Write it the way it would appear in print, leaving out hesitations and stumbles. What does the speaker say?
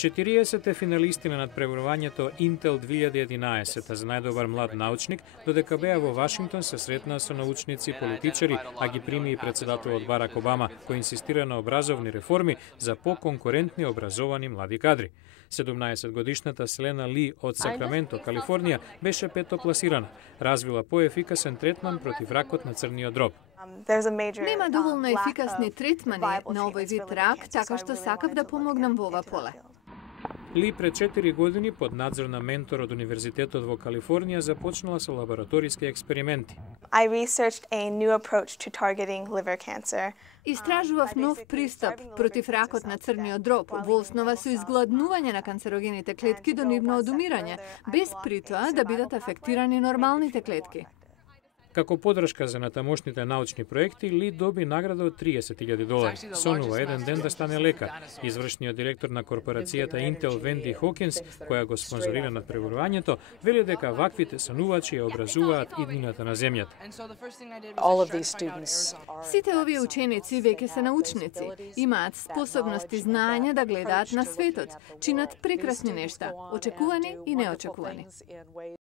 40 финалисти на надпреборувањето Intel 2011 за најдобар млад научник, додека беа во Вашингтон се сретнаа со научници и политичари, а ги прими и председателот Барак Обама, кој инсистира на образовни реформи за поконкурентни образовани млади кадри. 17-годишната Селена Ли од Сакраменто, Калифорнија, беше петопласирана. Развила поефикасен третман против ракот на црниот дроб. Нема доволно ефикасни третмани на овој вид рак, така што сакав да помогнам во ова поле. Ли пред 4 години под надзор на ментор од Универзитетот во Калифорнија започнала со лабораториски експерименти. I researched a new approach to targeting liver cancer. Истражував нов пристап против ракот на црниот дроб во основа со изгладнување на канцерогените клетки до нивно одумирање, без притоа да бидат афектирани нормалните клетки. Како подршка за натамошните научни проекти, Ли доби награда од $30,000. Сонува еден ден да стане лекар. Извршниот директор на корпорацијата Intel Венди Хокинс, која го спонзорира надпреборувањето, вели дека ваквите санувачи ја образуваат иднината на земјата. Сите овие ученици веќе се научници, имаат способност и знаење да гледаат на светот, чинат прекрасни нешта, очекувани и неочекувани.